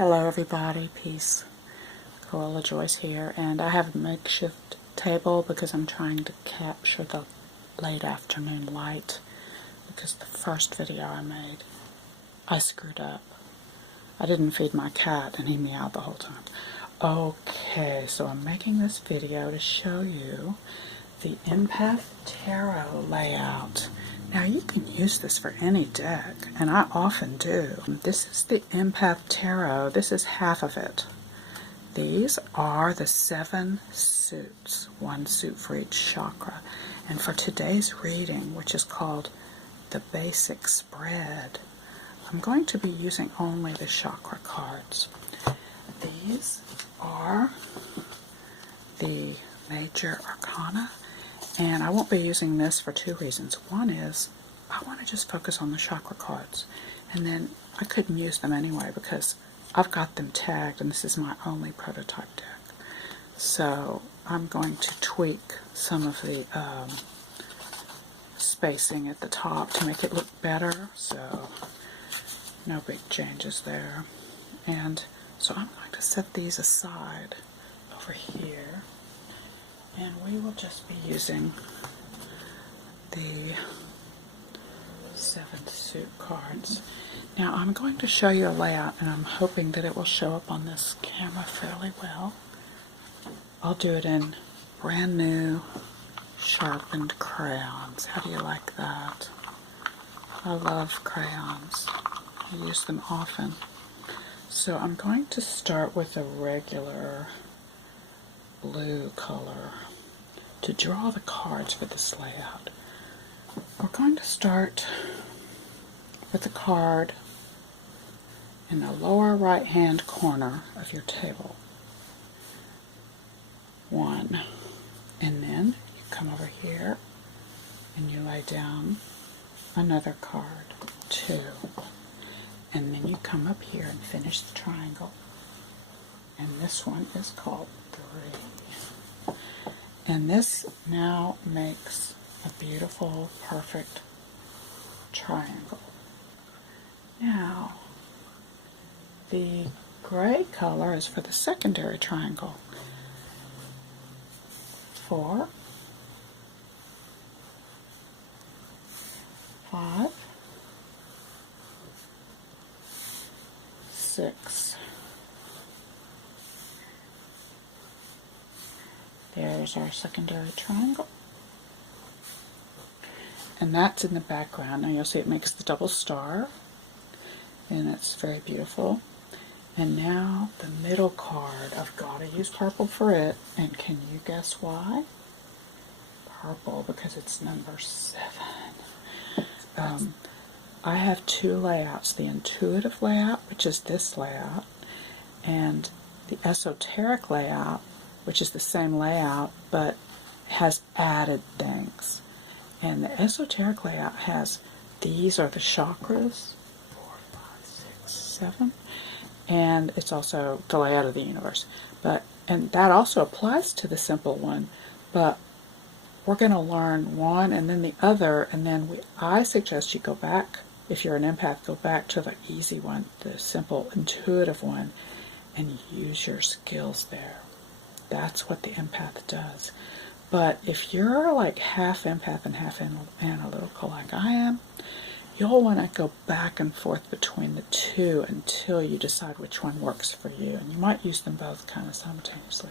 Hello everybody, peace. Carola, Joyce here, and I have a makeshift table because I'm trying to capture the late afternoon light because the first video I made, I screwed up. I didn't feed my cat and he meowed the whole time. Okay, so I'm making this video to show you the Empath Tarot layout. Now you can use this for any deck, and I often do. This is the Empath Tarot. This is half of it. These are the 7 suits, one suit for each chakra. And for today's reading, which is called the Basic Spread, I'm going to be using only the chakra cards. These are the major arcana. And I won't be using this for 2 reasons. One is, I want to just focus on the chakra cards. And then I couldn't use them anyway because I've got them tagged and this is my only prototype deck. So I'm going to tweak some of the spacing at the top to make it look better. So no big changes there. And so I'm going to set these aside over here. And we will just be using the 7 suit cards. Now I'm going to show you a layout, and I'm hoping that it will show up on this camera fairly well. I'll do it in brand new sharpened crayons. How do you like that? I love crayons. I use them often. So I'm going to start with a regular blue color to draw the cards for this layout. We're going to start with the card in the lower right hand corner of your table. 1. And then you come over here and you lay down another card. 2. And then you come up here and finish the triangle. And this one is called 3. And this now makes a beautiful, perfect triangle. Now, the gray color is for the secondary triangle. 4, 5, 6. There's our secondary triangle. And that's in the background. Now you'll see it makes the double star. And it's very beautiful. And now the middle card. I've got to use purple for it. And can you guess why? Purple, because it's number 7. I have 2 layouts. The intuitive layout, which is this layout, and the esoteric layout, which is the same layout but has added things. And the esoteric layout has, these are the chakras, 4, 5, 6, 7, and it's also the layout of the universe. And that also applies to the simple one, but we're going to learn one and then the other, and then I suggest you go back, if you're an empath, go back to the easy one, the simple intuitive one, and use your skills there. That's what the empath does. But if you're like half empath and half analytical like I am, you'll want to go back and forth between the 2 until you decide which one works for you. And you might use them both kind of simultaneously.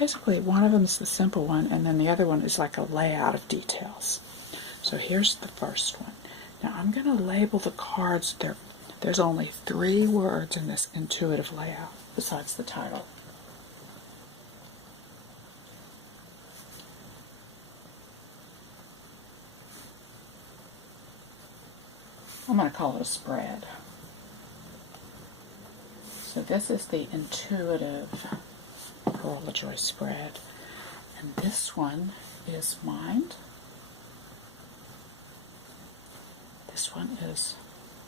Basically, one of them is the simple one, and then the other one is like a layout of details. So here's the first one. Now I'm going to label the cards. There's only 3 words in this intuitive layout besides the title. I'm going to call it a spread. So this is the intuitive Carola Joyce spread. And this one is mind. This one is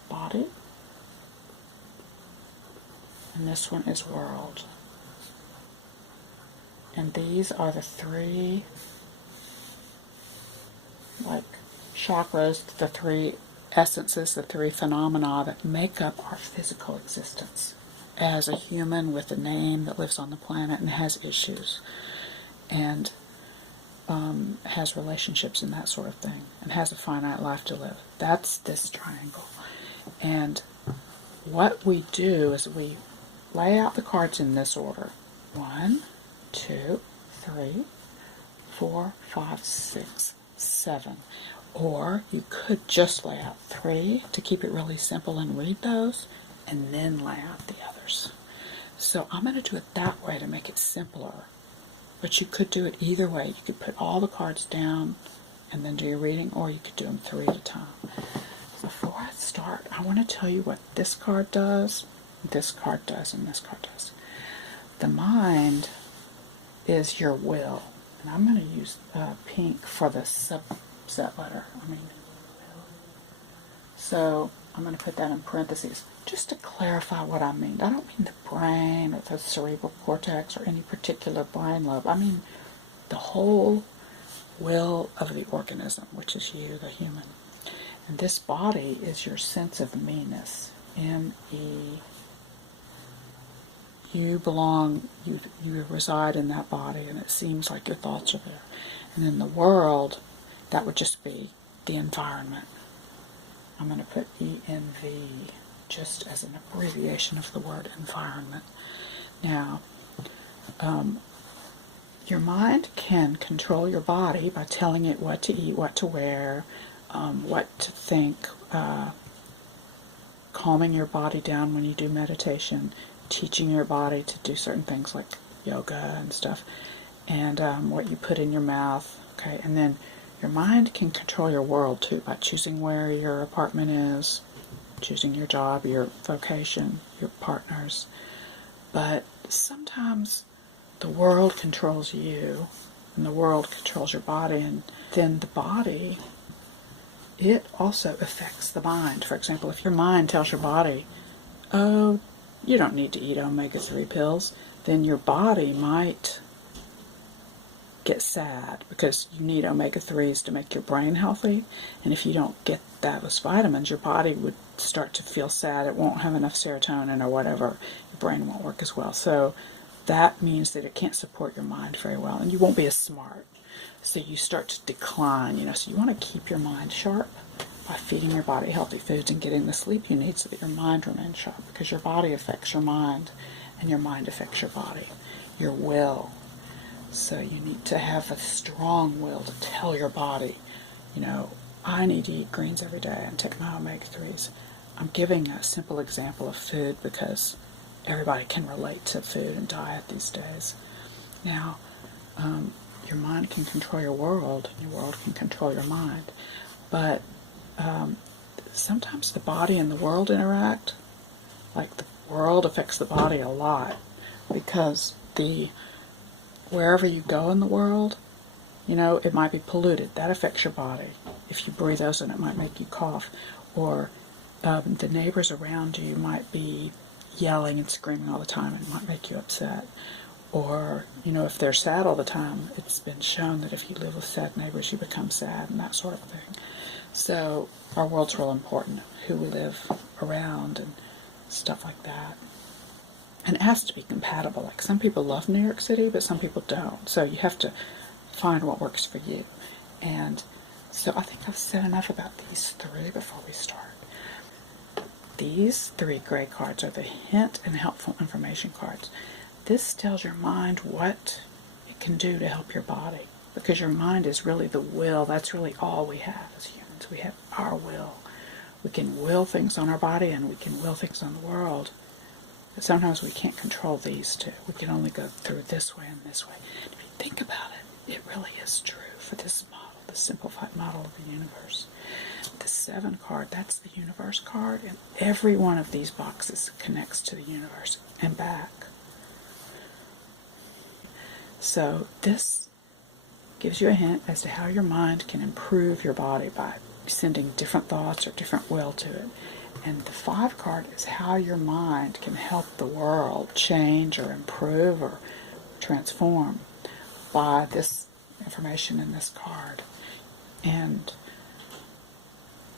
body. And this one is world. And these are the 3 like chakras, the 3 essences, the 3 phenomena that make up our physical existence. as a human with a name that lives on the planet and has issues and has relationships and that sort of thing and has a finite life to live. That's this triangle. And what we do is we lay out the cards in this order. 1, 2, 3, 4, 5, 6, 7. Or you could just lay out 3 to keep it really simple and read those, and then lay out the others. So I'm going to do it that way to make it simpler. But you could do it either way. You could put all the cards down and then do your reading, or you could do them 3 at a time. Before I start, I want to tell you what this card does, this card does, and this card does. The mind is your will. And I'm going to use pink for the subset letter. So I'm going to put that in parentheses just to clarify what I mean. I don't mean the brain or the cerebral cortex or any particular brain lobe. I mean the whole will of the organism, which is you, the human. And this body is your sense of me-ness. M-E. You belong, you reside in that body, and it seems like your thoughts are there. And in the world, that would just be the environment. I'm going to put E-N-V just as an abbreviation of the word environment. Now, your mind can control your body by telling it what to eat, what to wear, what to think, calming your body down when you do meditation, teaching your body to do certain things like yoga and stuff, and what you put in your mouth. Okay, and then your mind can control your world too by choosing where your apartment is, choosing your job, your vocation, your partners. But sometimes the world controls you, and the world controls your body, and then the body, it also affects the mind. For example, if your mind tells your body, oh, you don't need to eat omega-3 pills, then your body might get sad because you need omega-3s to make your brain healthy. And if you don't get those vitamins, your body would start to feel sad. It won't have enough serotonin or whatever. Your brain won't work as well. So that means that it can't support your mind very well, and you won't be as smart. So you start to decline, So you want to keep your mind sharp by feeding your body healthy foods and getting the sleep you need so that your mind remains sharp, because your body affects your mind and your mind affects your body, your will. So you need to have a strong will to tell your body, I need to eat greens every day and take my omega-3s. I'm giving a simple example of food because everybody can relate to food and diet these days. Now, your mind can control your world, and your world can control your mind. But sometimes the body and the world interact. Like the world affects the body a lot because wherever you go in the world, it might be polluted. That affects your body. If you breathe ozone, it might make you cough. Or the neighbors around you might be yelling and screaming all the time, and it might make you upset. Or, if they're sad all the time, it's been shown that if you live with sad neighbors, you become sad and that sort of thing. So our world's real important, who we live around and stuff like that. And it has to be compatible. Like some people love New York City, but some people don't. So you have to find what works for you. And so I think I've said enough about these 3 before we start. These 3 gray cards are the hint and helpful information cards. This tells your mind what it can do to help your body, because your mind is really the will. That's really all we have as humans. We have our will. We can will things on our body and we can will things on the world. But sometimes we can't control these 2. We can only go through this way and this way. And if you think about it, it really is true for this model, the simplified model of the universe. The 7 card, that's the universe card, and every one of these boxes connects to the universe and back. So this gives you a hint as to how your mind can improve your body by sending different thoughts or different will to it. And the 5 card is how your mind can help the world change or improve or transform by this information in this card. And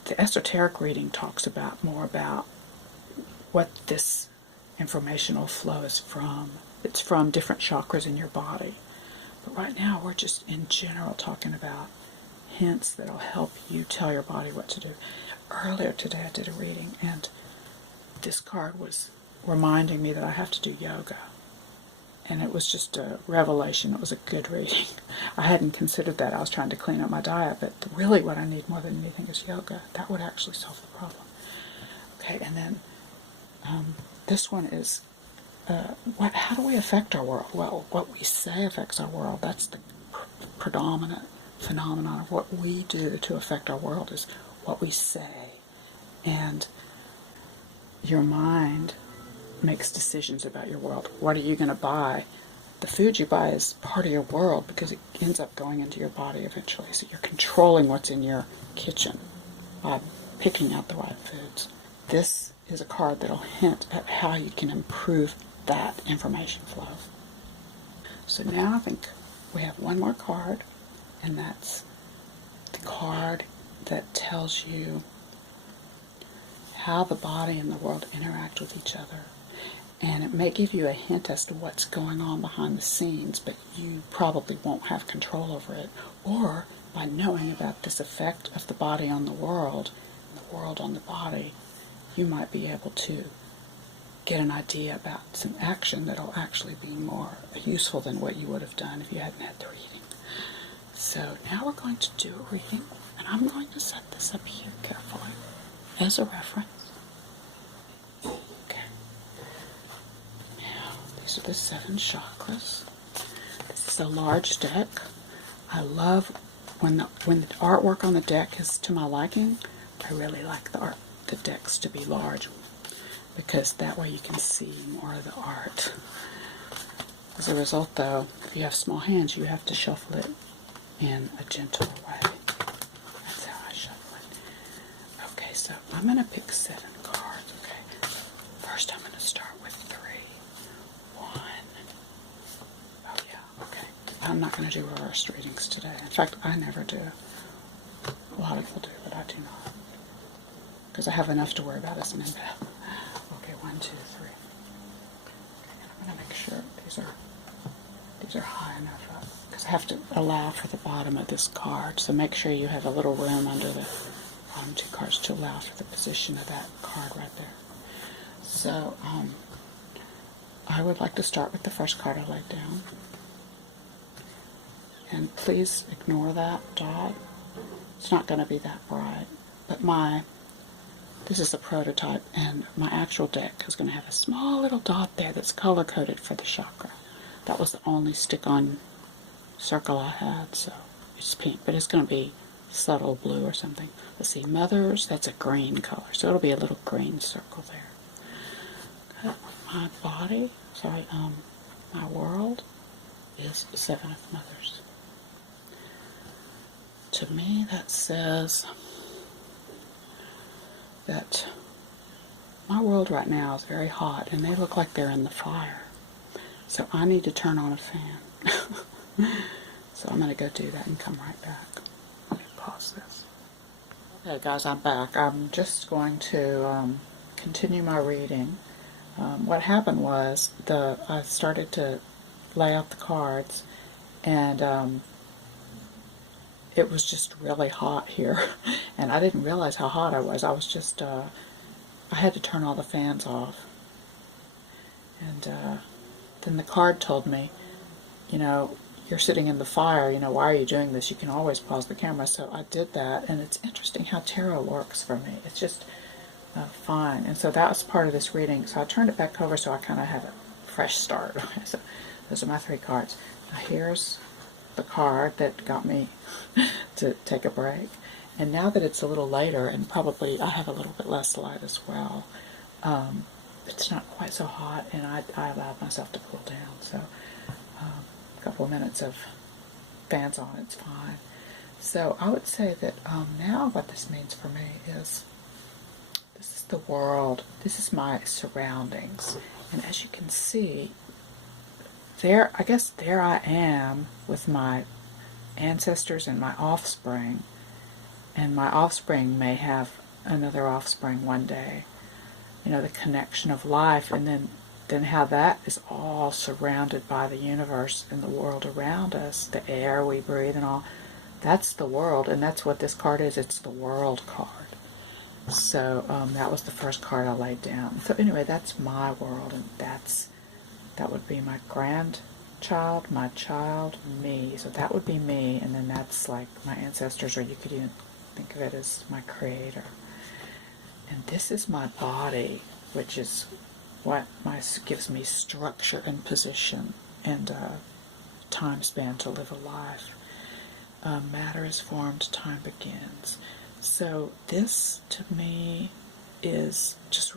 the esoteric reading talks more about what this informational flow is from. It's from different chakras in your body. But right now we're just in general talking about hints that'll help you tell your body what to do. Earlier today I did a reading and this card was reminding me that I have to do yoga. And it was just a revelation. It was a good reading. I hadn't considered that. I was trying to clean up my diet, but really what I need more than anything is yoga. That would actually solve the problem. Okay, and then this one is, how do we affect our world? Well, what we say affects our world. That's the predominant phenomenon of what we do to affect our world is what we say. And your mind makes decisions about your world. What are you going to buy? The food you buy is part of your world because it ends up going into your body eventually. So you're controlling what's in your kitchen by picking out the right foods. This is a card that'll hint at how you can improve that information flow. So now I think we have one more card, and that's the card that tells you how the body and the world interact with each other. And it may give you a hint as to what's going on behind the scenes, but you probably won't have control over it. Or by knowing about this effect of the body on the world, and the world on the body, you might be able to get an idea about some action that'll actually be more useful than what you would have done if you hadn't had the reading. So now we're going to do a reading, and I'm going to set this up here carefully as a reference. Okay. Now, these are the 7 chakras. This is a large deck. I love when the artwork on the deck is to my liking. I really like the decks to be large because that way you can see more of the art. As a result, though, if you have small hands, you have to shuffle it in a gentle way. That's how I shuffle it. Okay, so I'm going to pick 7 cards. Okay, first I'm going to start with 3. 1. Oh yeah, okay. I'm not going to do reverse readings today. In fact, I never do. A lot of people do, but I do not. Because I have enough to worry about as an empath. Okay, 1, 2, 3. Okay, I'm going to make sure these are high enough up. Because I have to allow for the bottom of this card. So make sure you have a little room under the bottom 2 cards to allow for the position of that card right there. So, I would like to start with the first card I laid down. And please ignore that dot. It's not going to be that bright. But this is a prototype, and my actual deck is going to have a small little dot there that's color-coded for the chakra. That was the only stick-on circle I had, so it's pink, but it's going to be subtle blue or something. Let's see, mothers, that's a green color, so it'll be a little green circle there. Okay, my body, my world is 7 of mothers. To me, that says that my world right now is very hot, and they look like they're in the fire. So I need to turn on a fan. So I'm going to go do that and come right back. Let me pause this. Okay, guys, I'm back. I'm just going to continue my reading. What happened was I started to lay out the cards, and it was just really hot here, and I didn't realize how hot I was. I was just, I had to turn all the fans off. And then the card told me, you're sitting in the fire, why are you doing this? You can always pause the camera. So I did that, and it's interesting how tarot works for me. It's just fine. And so that was part of this reading. So I turned it back over so I kind of have a fresh start. So those are my 3 cards. Now here's the card that got me to take a break. And now that it's a little later, and probably I have a little bit less light as well, it's not quite so hot, and I allowed myself to cool down. So a couple of minutes of fans on, it's fine. So I would say that now what this means for me is this is the world, this is my surroundings. And as you can see, I guess there I am with my ancestors and my offspring, and my offspring may have another offspring one day. The connection of life, and then then how that is all surrounded by the universe and the world around us, the air we breathe and all. That's the world, and that's what this card is. It's the world card. So that was the first card I laid down. So anyway, that's my world, and that would be my grandchild, my child, me. So that would be me, and then that's like my ancestors, or you could even think of it as my creator. And this is my body, which is what gives me structure and position and time span to live a life. Matter is formed, time begins. So this, to me, is just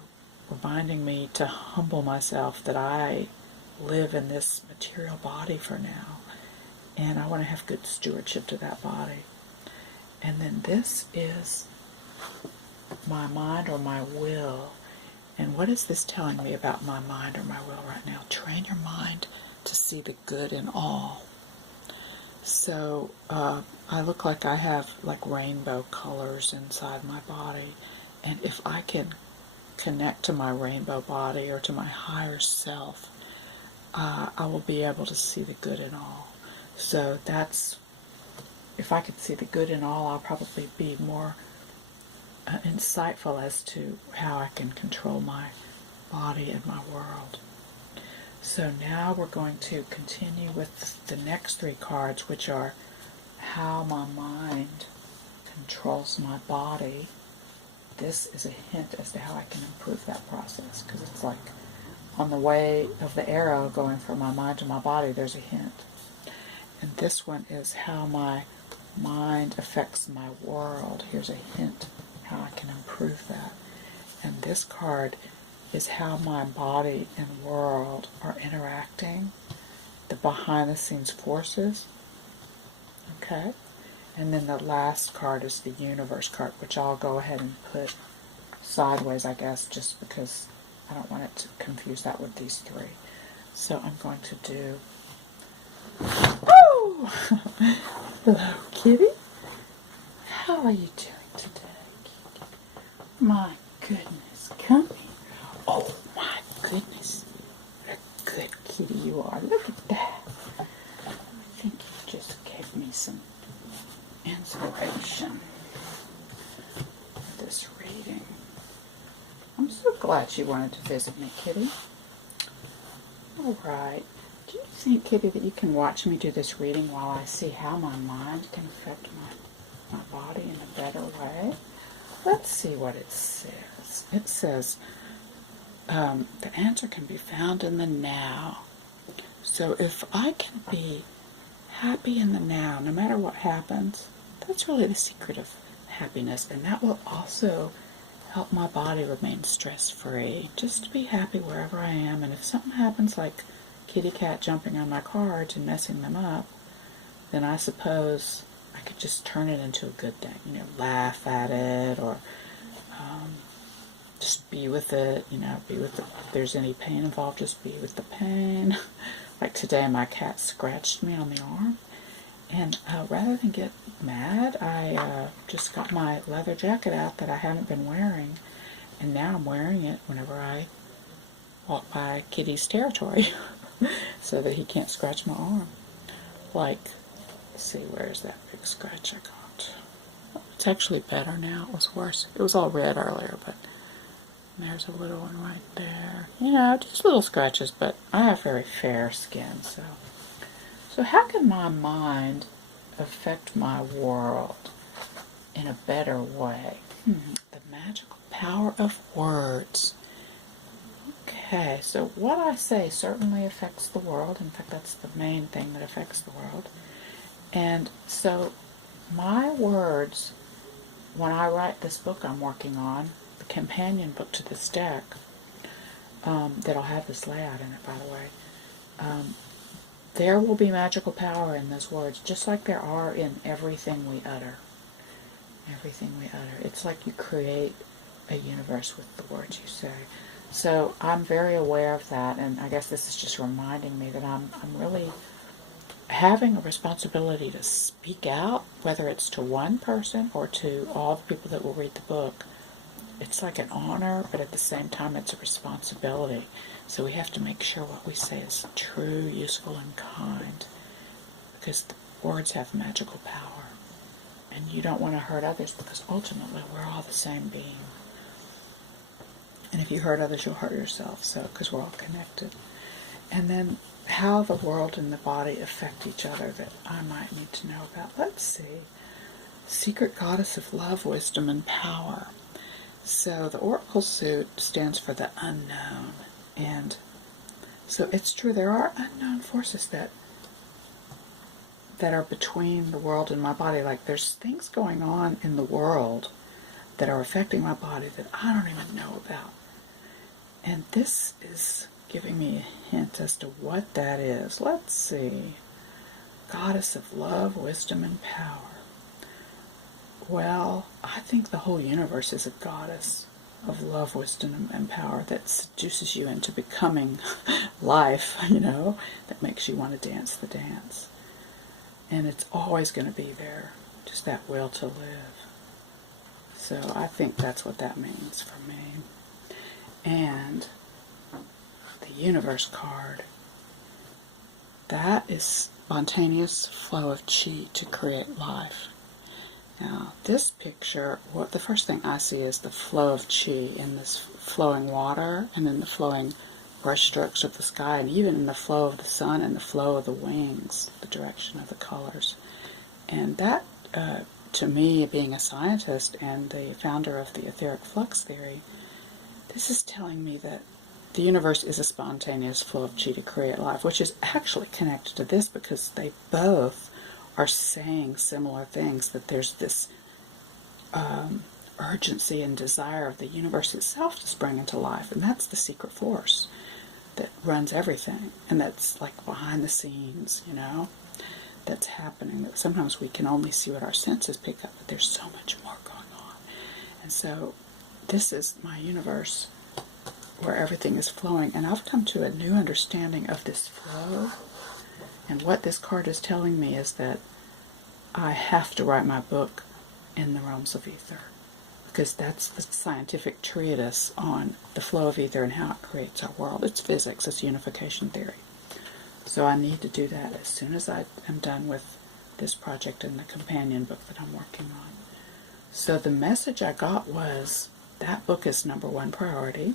reminding me to humble myself that I live in this material body for now, and I want to have good stewardship to that body. And then this is my mind or my will. And what is this telling me about my mind or my will right now? Train your mind to see the good in all. So I look like I have like rainbow colors inside my body, and if I can connect to my rainbow body or to my higher self, I will be able to see the good in all. So that's, if I could see the good in all, I'll probably be more insightful as to how I can control my body and my world. So now we're going to continue with the next three cards, which are how my mind controls my body. This is a hint as to how I can improve that process, because it's like on the way of the arrow going from my mind to my body, there's a hint. And this one is how my mind affects my world. Here's a hint how I can improve that. And this card is how my body and world are interacting, the behind-the-scenes forces. Okay? And then the last card is the universe card, which I'll go ahead and put sideways, I guess, just because I don't want it to confuse that with these three. So I'm going to do... Oh! Hello, kitty. How are you doing today, kitty? My goodness, come here. Oh my goodness, what a good kitty you are. Look at that. I think you just gave me some inspiration for this reading. I'm so glad you wanted to visit me, kitty. All right. Do you think, kitty, that you can watch me do this reading while I see how my mind can affect my body in a better way? Let's see what it says. It says, the answer can be found in the now. So if I can be happy in the now, no matter what happens, that's really the secret of happiness. And that will also help my body remain stress-free. Just to be happy wherever I am. And if something happens like kitty cat jumping on my cards and messing them up, then I suppose I could just turn it into a good thing. You know, laugh at it, or just be with it, you know, be with it. If there's any pain involved, just be with the pain. Like today, my cat scratched me on the arm, and rather than get mad, I just got my leather jacket out that I haven't been wearing, and now I'm wearing it whenever I walk by Kitty's territory, so that he can't scratch my arm. Like, let's see, where's that big scratch I got? It's actually better now. It was worse. It was all red earlier, but there's a little one right there. You know, just little scratches, but I have very fair skin, so. So how can my mind affect my world in a better way? The magical power of words. Okay, so what I say certainly affects the world. In fact, that's the main thing that affects the world. And so my words, when I write this book I'm working on, the companion book to this deck, that'll have this layout in it, by the way, there will be magical power in those words, just like there are in everything we utter. Everything we utter. It's like you create a universe with the words you say. So I'm very aware of that, and I guess this is just reminding me that I'm really having a responsibility to speak out, whether it's to one person or to all the people that will read the book, it's like an honor, but at the same time it's a responsibility. So we have to make sure what we say is true, useful, and kind, because the words have magical power. And you don't want to hurt others, because ultimately we're all the same being. And if you hurt others, you'll hurt yourself, so because we're all connected. And then how the world and the body affect each other that I might need to know about. Let's see. Secret Goddess of Love, Wisdom, and Power. So the Oracle suit stands for the unknown. And so it's true, there are unknown forces that are between the world and my body. Like there's things going on in the world that are affecting my body that I don't even know about. And this is giving me a hint as to what that is. Let's see. Goddess of Love, Wisdom, and Power. Well, I think the whole universe is a goddess of love, wisdom, and power that seduces you into becoming life, that makes you want to dance the dance. And it's always going to be there, just that will to live. So I think that's what that means for me. And the universe card, that is spontaneous flow of chi to create life. Now, this picture, the first thing I see is the flow of chi in this flowing water, and then the flowing brush strokes of the sky, and even in the flow of the sun and the flow of the wings, the direction of the colors. And that, to me, being a scientist and the founder of the etheric flux theory, this is telling me that the universe is a spontaneous flow of chi to create life, which is actually connected to this because they both are saying similar things, that there's this urgency and desire of the universe itself to spring into life, and that's the secret force that runs everything, and that's like behind the scenes, that's happening, that sometimes we can only see what our senses pick up, but there's so much more going on. And so this is my universe where everything is flowing, and I've come to a new understanding of this flow. And what this card is telling me is that I have to write my book in the realms of ether, because that's the scientific treatise on the flow of ether and how it creates our world. It's physics, it's unification theory. So I need to do that as soon as I am done with this project and the companion book that I'm working on. So the message I got was that book is #1 priority.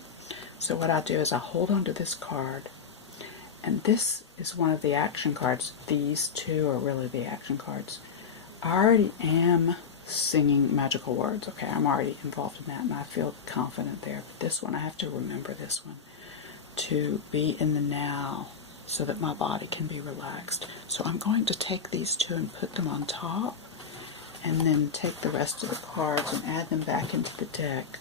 So what I do is I hold on to this card, and this is one of the action cards. These two are really the action cards. I already am singing magical words, okay? I'm already involved in that, and I feel confident there. But this one, I have to remember this one, to be in the now so that my body can be relaxed. So I'm going to take these two and put them on top, and then take the rest of the cards and add them back into the deck.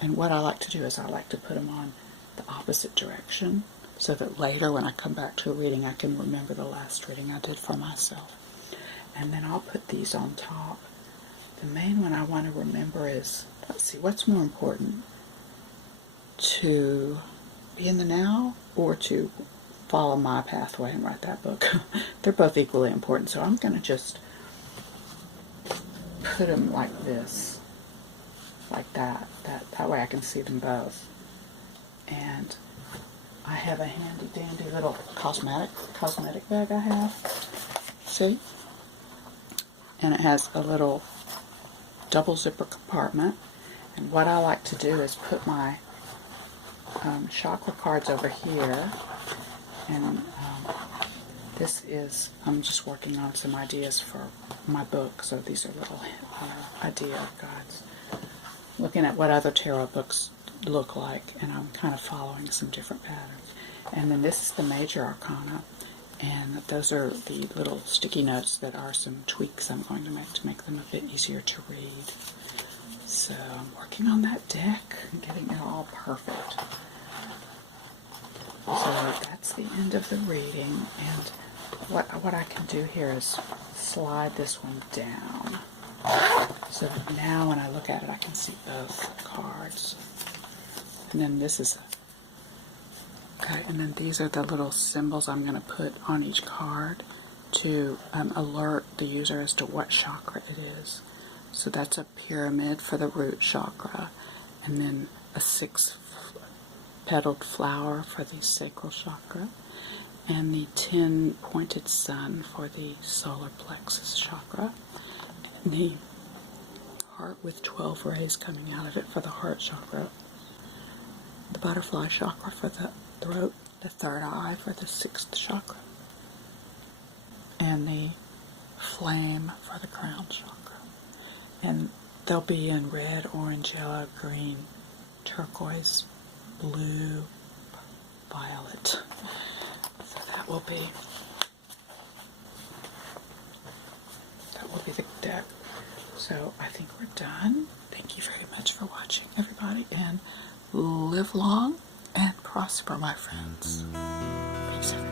And what I like to do is I like to put them on the opposite direction, so that later when I come back to a reading, I can remember the last reading I did for myself. And then I'll put these on top. The main one I want to remember is, let's see, what's more important? To be in the now, or to follow my pathway and write that book? They're both equally important, so I'm going to just put them like this, like that. That way I can see them both. And I have a handy dandy little cosmetic bag I have. See? And it has a little double zipper compartment. And what I like to do is put my chakra cards over here. And this is, I'm just working on some ideas for my book. So these are little idea guides. Looking at what other tarot books look like, and I'm kind of following some different patterns. And then this is the major arcana, and those are the little sticky notes that are some tweaks I'm going to make them a bit easier to read. So I'm working on that deck and getting it all perfect. So that's the end of the reading, and what I can do here is slide this one down. So now when I look at it, I can see both cards. And then this is, okay, and then these are the little symbols I'm going to put on each card to alert the user as to what chakra it is. So that's a pyramid for the root chakra, and then a 6-petaled flower for the sacral chakra, and the 10-pointed sun for the solar plexus chakra, and the heart with 12 rays coming out of it for the heart chakra, the butterfly chakra for the throat, the third eye for the 6th chakra, and the flame for the crown chakra. And they'll be in red, orange, yellow, green, turquoise, blue, violet. So that will be the deck. So I think we're done. Thank you very much for watching, everybody, and live long and prosper, my friends. Peace, everybody.